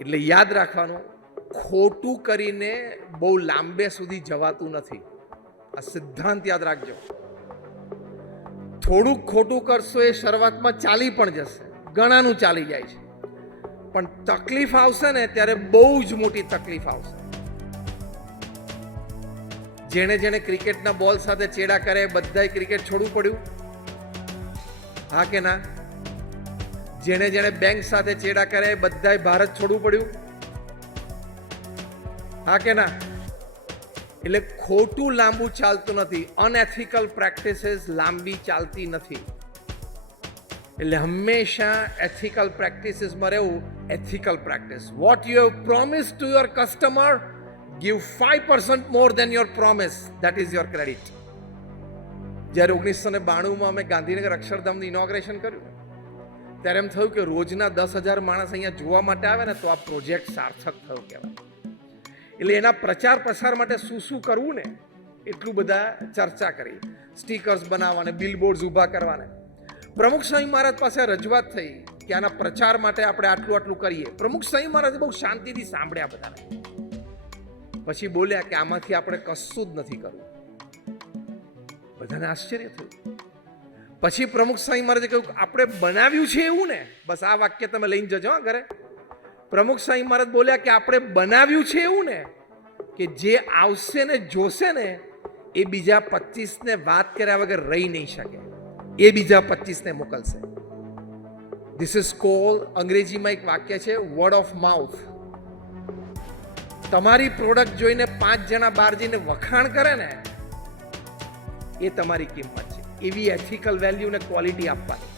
એટલે યાદ રાખવાનું, ખોટું કરીને બહુ લાંબે સુધી જવાતું નથી. આ સિદ્ધાંત યાદ રાખજો. થોડુંક ખોટું કરશો એ શરૂઆતમાં ચાલી પણ જશે, ઘણાનું ચાલી જાય છે, પણ તકલીફ આવશે ને ત્યારે બહુ જ મોટી તકલીફ આવશે. જેણે જેણે ક્રિકેટના બોલ સાથે ચેડા કરે બધાય ક્રિકેટ છોડવું પડ્યું? હા કે ના? જેણે જેણે બેંક સાથે ચેડા કરે બધાય ભારત છોડવું પડ્યું? હા કે ના? એટલે ખોટું લાંબુ ચાલતું નથી. અનએથિકલ પ્રેક્ટિસીસ લાંબી ચાલતી નથી. એટલે હંમેશા એથિકલ પ્રેક્ટિસીસમાં રહેવું. Ethical practice, what you have promise to your customer, give 5% more than your promise, that is your credit. જ્યારે 1992માં અમે ગાંધીનગર અક્ષરધામનું ઇનોગ્રેશન કર્યું ત્યારે એમ થયું કે રોજના 10,000 માણસ અહીંયા જોવા માટે આવે ને તો આ પ્રોજેક્ટ સાર્થક થયો કહેવાય. એટલે એના પ્રચાર પ્રસાર માટે શું શું કરવું ને એટલું બધા ચર્ચા કરી. સ્ટીકર્સ બનાવવાને, બિલબોર્ડ્સ ઊભા કરવાને. પ્રમુખ સ્વામી મહારાજ પાસે રજૂઆત થઈ કે આના પ્રચાર માટે આપણે આટલું આટલું કરીએ. પ્રમુખ સ્વામી મહારાજે બહુ શાંતિથી સાંભળ્યા બધાને. પછી બોલ્યા કે આમાંથી આપણે કશું જ નથી કરવું. બધાને આશ્ચર્ય થયું. પછી પ્રમુખ સ્વામી મહારાજે કહ્યું આપણે બનાવ્યું છે એવું ને, બસ આ વાક્ય તમે લઈને જજો હા ઘરે. પ્રમુખ સ્વામી મહારાજ બોલ્યા કે આપણે બનાવ્યું છે એવું ને કે જે આવશે ને જોશે ને એ બીજા 25 ને વાત કર્યા વગર રહી નહીં શકે, એ બીજા 25 ને મોકલશે. ધીસ ઇઝ કોલ્ડ, અંગ્રેજીમાં એક વાક્ય છે વર્ડ ઓફ માઉથ. તમારી પ્રોડક્ટ જોઈને 5 જણા બહાર જઈને વખાણ કરે ને એ તમારી કિંમત છે. એવી એથિકલ વેલ્યુ ને ક્વોલિટી આપવાની.